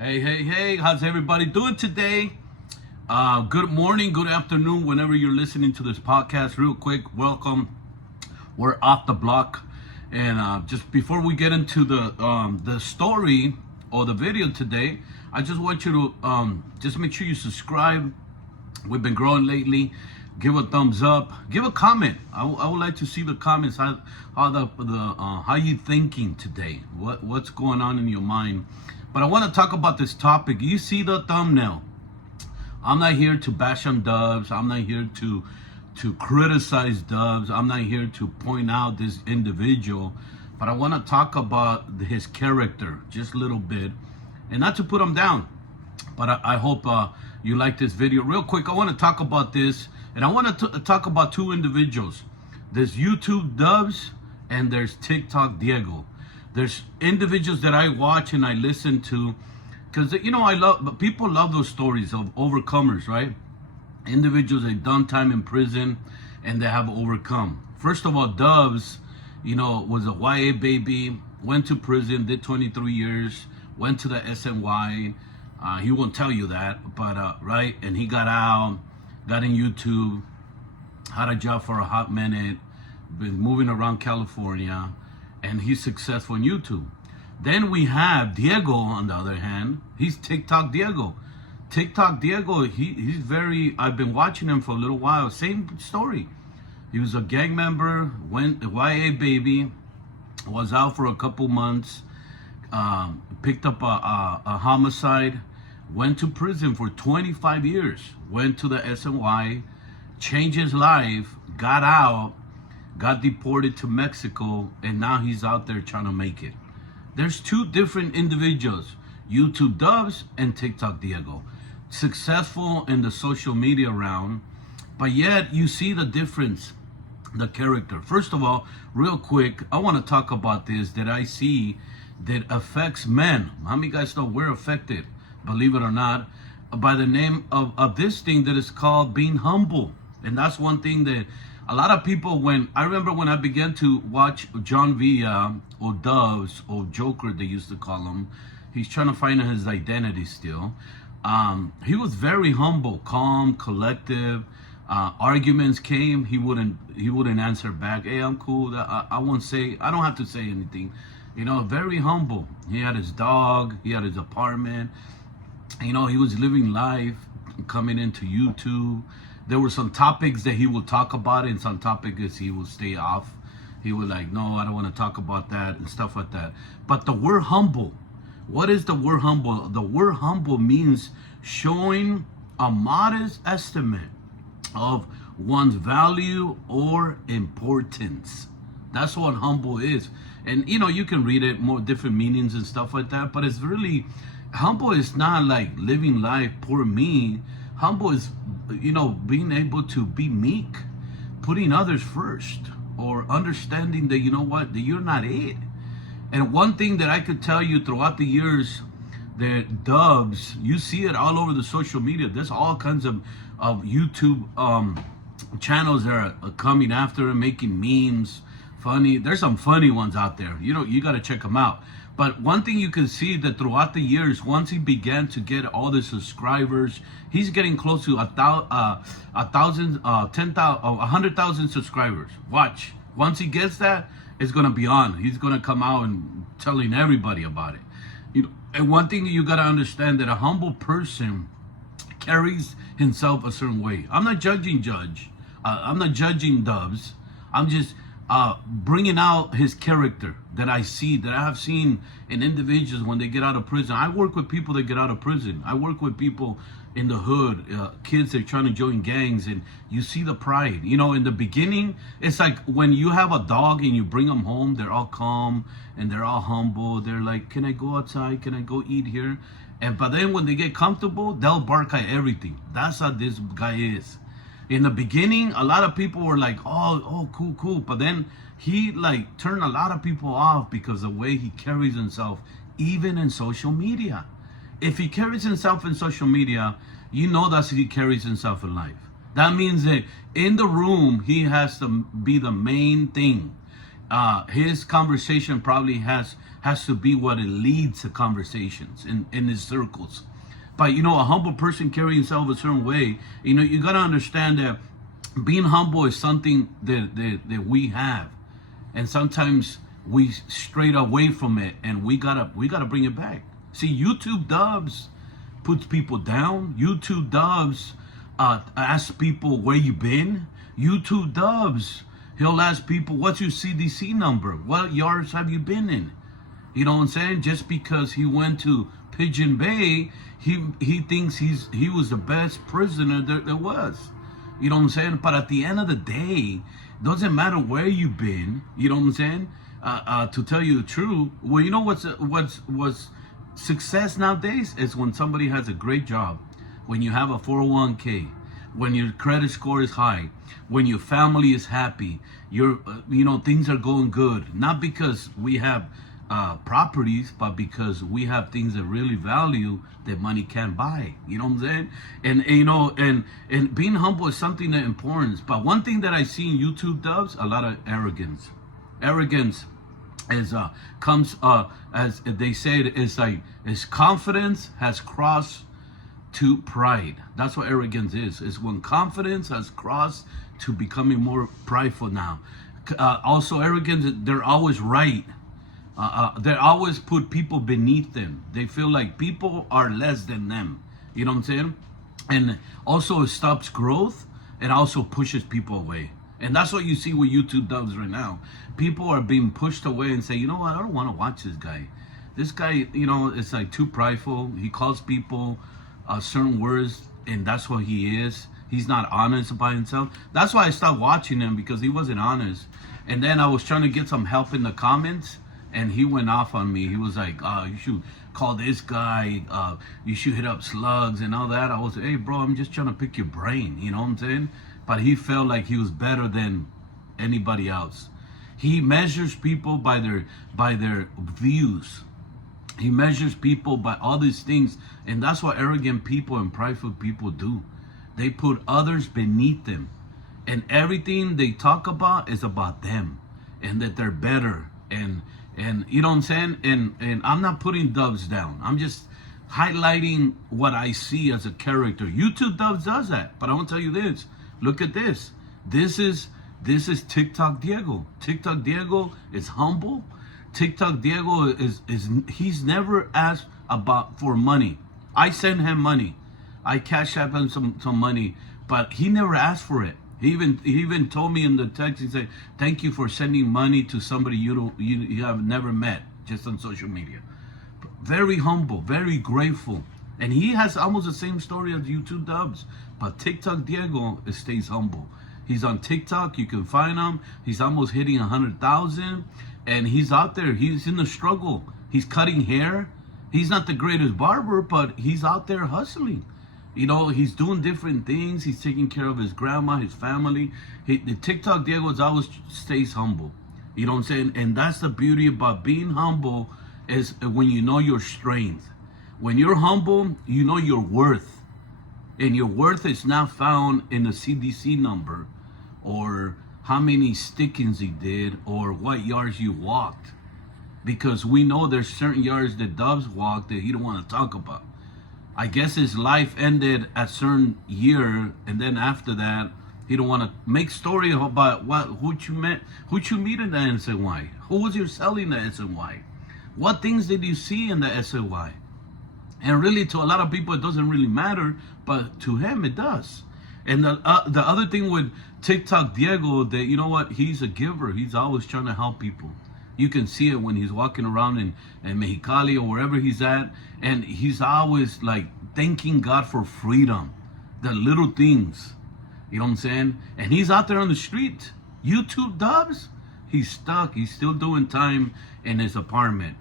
Hey, how's everybody doing today? Good morning, good afternoon, whenever you're listening to this podcast. Real quick, welcome. We're off the block. And just before we get into the story or the video today, I just want you to just make sure you subscribe. We've been growing lately. Give a thumbs up. Give a comment. I would like to see the comments. How you thinking today? What's going on in your mind? But I want to talk about this topic. You see the thumbnail. I'm not here to bash on Dubs. I'm not here to criticize Dubs. I'm not here to point out this individual. But I want to talk about his character just a little bit. And not to put him down. But I hope you like this video. Real quick, I want to talk about this. And I want to talk about two individuals. There's YouTube Dubs and there's TikTok Diego. There's individuals that I watch and I listen to because, people love those stories of overcomers, right? Individuals that done time in prison and they have overcome. First of all, Dubs, was a YA baby, went to prison, did 23 years, went to the SNY. He won't tell you that, but, right? And he got out, got in YouTube, had a job for a hot minute, been moving around California, and he's successful in YouTube. Then we have Diego, on the other hand. He's TikTok Diego. TikTok Diego, he's very, I've been watching him for a little while. Same story. He was a gang member, went YA baby, was out for a couple months, picked up a homicide, went to prison for 25 years, went to the SNY, changed his life, got out, got deported to Mexico, and now he's out there trying to make it. There's two different individuals, YouTube Dubs and TikTok Diego. Successful in the social media realm, but yet you see the difference, the character. First of all, real quick, I want to talk about this that I see that affects men. How many guys know we're affected, believe it or not, by the name of this thing that is called being humble. And that's one thing that a lot of people, I remember when I began to watch John Villa or Dubs or Joker, they used to call him. He's trying to find his identity still. He was very humble, calm, collective. Arguments came, he wouldn't answer back. Hey, I'm cool. I won't say. I don't have to say anything. Very humble. He had his dog. He had his apartment. He was living life, coming into YouTube. There were some topics that he would talk about and some topics he would stay off. He would no, I don't want to talk about that and stuff like that. But the word humble, what is the word humble? The word humble means showing a modest estimate of one's value or importance. That's what humble is. And, you can read it, more different meanings and stuff like that. But it's really, humble is not like living life, poor me. Humble is, being able to be meek, putting others first, or understanding that, that you're not it. And one thing that I could tell you throughout the years, that Dubs, you see it all over the social media. There's all kinds of YouTube channels that are coming after him, making memes, funny. There's some funny ones out there. You got to check them out. But one thing you can see that throughout the years, once he began to get all the subscribers, he's getting close to 100,000 subscribers. Watch. Once he gets that, it's gonna be on. He's gonna come out and telling everybody about it. And one thing you gotta understand, that a humble person carries himself a certain way. I'm not judging I'm not judging Dubs. I'm just bringing out his character that I see, that I have seen in individuals when they get out of prison. I work with people that get out of prison. I work with people in the hood, kids that are trying to join gangs, and you see the pride. In the beginning, it's like when you have a dog and you bring them home, they're all calm and they're all humble. They're like, can I go outside? Can I go eat here? But then when they get comfortable, they'll bark at everything. That's how this guy is. In the beginning, a lot of people were like, oh, cool. But then he turned a lot of people off because of the way he carries himself, even in social media. If he carries himself in social media, that's how he carries himself in life. That means that in the room, he has to be the main thing. his conversation probably has to be what it leads to conversations in his circles. But a humble person carrying himself a certain way. You gotta understand that being humble is something that we have, and sometimes we strayed away from it, and we gotta bring it back. See, YouTube Dubs puts people down. YouTube Dubs ask people where you been. YouTube Dubs, he'll ask people what's your CDC number, what yards have you been in. You know what I'm saying? Just because he went to Pigeon Bay, he thinks he was the best prisoner there was. You know what I'm saying? But at the end of the day, doesn't matter where you've been. You know what I'm saying? To tell you the truth, well, you know what's success nowadays is when somebody has a great job, when you have a 401k, when your credit score is high, when your family is happy, things are going good. Not because we have properties, but because we have things that really value that money can't buy. You know what I'm saying? And being humble is something that important. But one thing that I see in YouTube Dubs, a lot of arrogance. Arrogance comes as they say, is confidence has crossed to pride. That's what arrogance is. It's when confidence has crossed to becoming more prideful now. Also, arrogance, they're always right. They always put people beneath them. They feel like people are less than them. You know what I'm saying? And also it stops growth. It also pushes people away. And that's what you see with YouTube Dubs right now. People are being pushed away and say, you know what, I don't want to watch this guy. This guy, it's like too prideful. He calls people certain words, and that's what he is. He's not honest about himself. That's why I stopped watching him, because he wasn't honest. And then I was trying to get some help in the comments, and he went off on me. He was like, you should call this guy, you should hit up Slugs and all that. I was like, hey bro, I'm just trying to pick your brain, you know what I'm saying? But he felt like he was better than anybody else. He measures people by their views. He measures people by all these things, and that's what arrogant people and prideful people do. They put others beneath them, and everything they talk about is about them, and that they're better. And you know what I'm saying? And I'm not putting Dubs down. I'm just highlighting what I see as a character. YouTube Dubs does that, but I want to tell you this. Look at this. This is TikTok Diego. TikTok Diego is humble. TikTok Diego he's never asked for money. I send him money. I cash app him some money, but he never asked for it. He even told me in the text, he said, thank you for sending money to somebody you have never met, just on social media. Very humble, very grateful. And he has almost the same story as YouTube Dubs. But TikTok Diego stays humble. He's on TikTok. You can find him. He's almost hitting 100,000. And he's out there. He's in the struggle. He's cutting hair. He's not the greatest barber, but he's out there hustling. He's doing different things. He's taking care of his grandma, his family. The TikTok Diego always stays humble. You know what I'm saying? And that's the beauty about being humble, is when you know your strength. When you're humble, you know your worth. And your worth is not found in the CDC number, or how many stickings you did, or what yards you walked. Because we know there's certain yards that Dubs walked that he don't want to talk about. I guess his life ended at certain year, and then after that, he don't want to make story about who you meet in the SNY. Who was you selling the SNY? What things did you see in the SNY? And really, to a lot of people, it doesn't really matter, but to him, it does. And the other thing with TikTok Diego, that you know what, he's a giver. He's always trying to help people. You can see it when he's walking around in Mexicali or wherever he's at, and he's always like thanking God for freedom, the little things. You know what I'm saying? And he's out there on the street. YouTube Dubs, he's stuck. He's still doing time in his apartment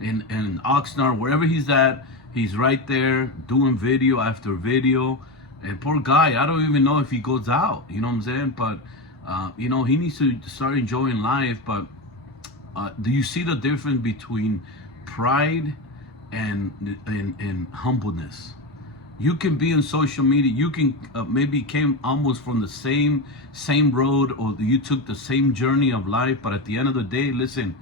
in Oxnard, wherever he's at. He's right there doing video after video. And poor guy, I don't even know if he goes out. You know what I'm saying? But, he needs to start enjoying life. But do you see the difference between pride and humbleness? You can be in social media. You can maybe came almost from the same road, or you took the same journey of life. But at the end of the day, listen,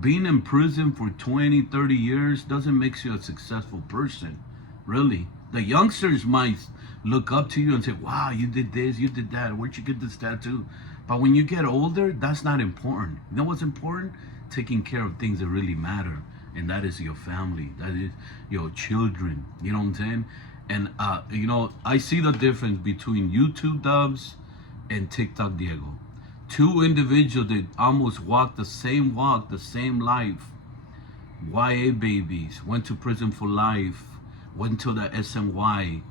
being in prison for 20, 30 years doesn't make you a successful person. Really. The youngsters might look up to you and say, wow, you did this, you did that. Where'd you get this tattoo? But when you get older, that's not important. You know what's important? Taking care of things that really matter. And that is your family. That is your children. You know what I'm saying? And, I see the difference between YouTube Dubs and TikTok Diego. Two individuals that almost walk, the same life. YA babies, went to prison for life, went to the SNY.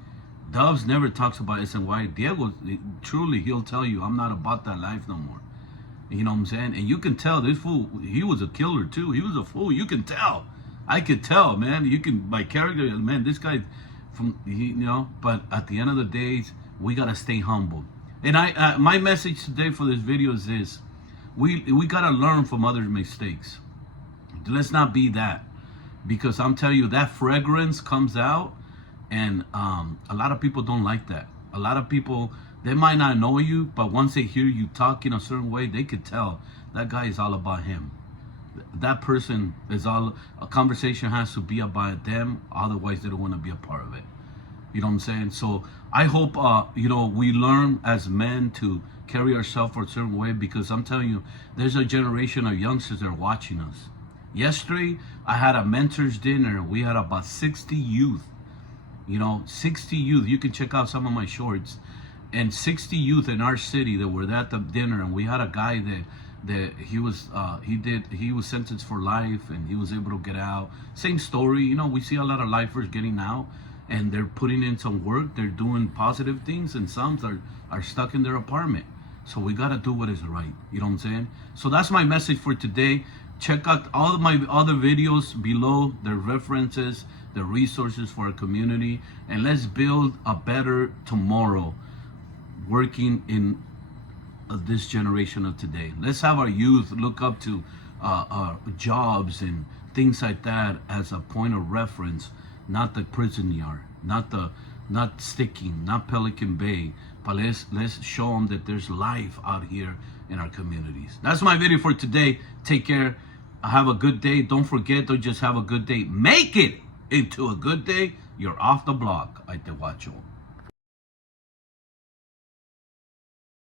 Dubs never talks about SNY. Diego, truly, he'll tell you, I'm not about that life no more. You know what I'm saying? And you can tell this fool, he was a killer too. He was a fool. You can tell. I could tell, man. You can, by character, man, this guy, but at the end of the day, we got to stay humble. And my message today for this video is this. We got to learn from others' mistakes. Let's not be that. Because I'm telling you, that fragrance comes out, and a lot of people don't like that. A lot of people, they might not know you, but once they hear you talk in a certain way, they could tell that guy is all about him. That person is a conversation has to be about them, otherwise they don't want to be a part of it. You know what I'm saying? So I hope, we learn as men to carry ourselves a certain way, because I'm telling you, there's a generation of youngsters that are watching us. Yesterday, I had a mentors dinner. We had about 60 youth. 60 youth. You can check out some of my shorts. And 60 youth in our city that were at the dinner. And we had a guy that he was sentenced for life, and he was able to get out. Same story. We see a lot of lifers getting out, and they're putting in some work. They're doing positive things, and some are stuck in their apartment. So we got to do what is right. You know what I'm saying? So that's my message for today. Check out all of my other videos below, the references, the resources for our community, and let's build a better tomorrow working in this generation of today. Let's have our youth look up to jobs and things like that as a point of reference, not the prison yard, not sticking, not Pelican Bay, but let's show them that there's life out here in our communities. That's my video for today. Take care. Have a good day. Don't forget to just have a good day. Make it into a good day. You're off the block. Ahí te guacho.